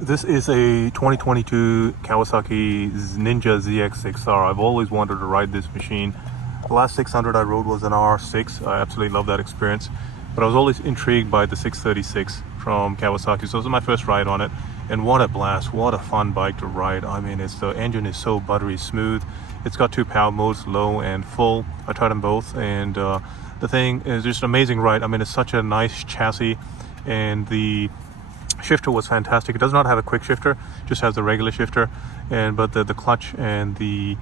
This is a 2022 Kawasaki Ninja ZX6R. I've always wanted to ride this machine. The last 600 I rode was an R6. I absolutely love that experience. But I was always intrigued by the 636 from Kawasaki. So this is my first ride on it. And what a blast, what a fun bike to ride. I mean, the engine is so buttery smooth. It's got two power modes, low and full. I tried them both, and the thing is just an amazing ride. I mean, it's such a nice chassis, and the shifter was fantastic. It does not have a quick shifter, just has the regular shifter, but the clutch and the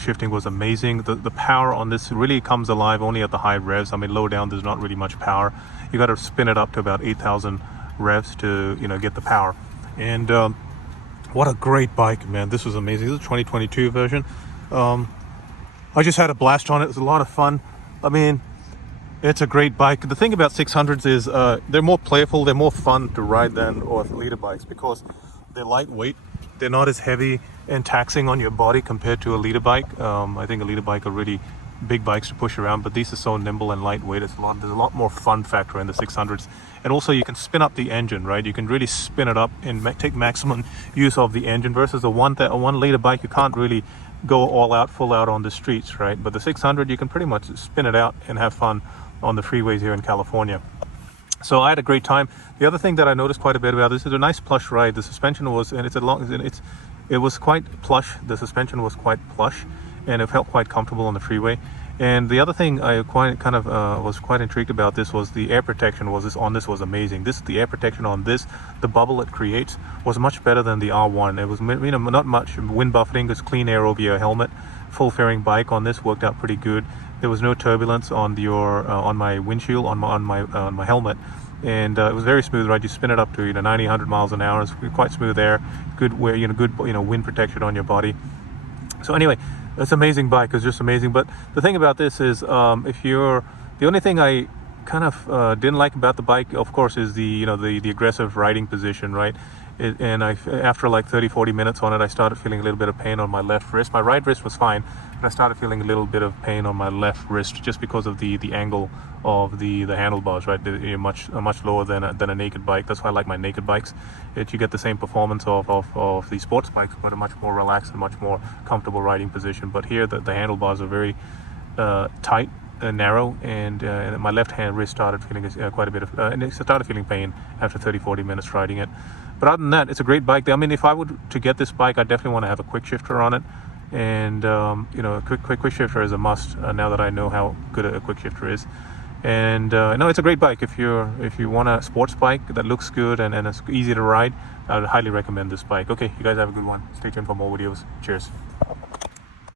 shifting was amazing. The power on this really comes alive only at the high revs. I mean, low down there's not really much power. You got to spin it up to about 8,000 revs to get the power. And what a great bike, man. This was amazing. This is a 2022 version. I just had a blast on it. It was a lot of fun. I mean, it's a great bike. The thing about 600s is they're more playful, they're more fun to ride than off-leader bikes because they're lightweight. They're not as heavy and taxing on your body compared to a leader bike. I think a leader bike are really big bikes to push around, but these are so nimble and lightweight. There's a lot more fun factor in the 600s. And also you can spin up the engine, right? You can really spin it up and take maximum use of the engine versus a one liter bike. You can't really go all out, full out on the streets, right? But the 600, you can pretty much spin it out and have fun on the freeways here in California. So I had a great time. The other thing that I noticed quite a bit about this is a nice plush ride. The suspension was, and it was quite plush. The suspension was quite plush, and it felt quite comfortable on the freeway. And the other thing I was quite intrigued about this was the air protection was amazing. The air protection on this, the bubble it creates was much better than the R1. It was not much wind buffeting. It's clean air over your helmet. Full fairing bike on this worked out pretty good. There was no turbulence on my windshield, on my helmet, and it was very smooth, right? You spin it up to 90, 100 miles an hour. It's quite smooth air, good wind protection on your body. So anyway, it's an amazing bike. It's just amazing. But the thing about this is, the only thing I kind of didn't like about the bike, of course, is the aggressive riding position, right? After like 30-40 minutes on it, I started feeling a little bit of pain on my left wrist. My right wrist was fine, but I started feeling a little bit of pain on my left wrist just because of the angle of the handlebars, right? They're much lower than a naked bike. That's why I like my naked bikes. You get the same performance of the sports bikes, but a much more relaxed and much more comfortable riding position. But here, the handlebars are very tight, narrow, and my left hand wrist started feeling quite a bit of and it started feeling pain after 30-40 minutes riding it. But other than that, it's a great bike. I mean, if I were to get this bike, I definitely want to have a quick shifter on it, and a quick shifter is a must now that I know how good a quick shifter is. And no, it's a great bike. If you want a sports bike that looks good and it's easy to ride, I would highly recommend this bike. Okay, you guys have a good one. Stay tuned for more videos. Cheers.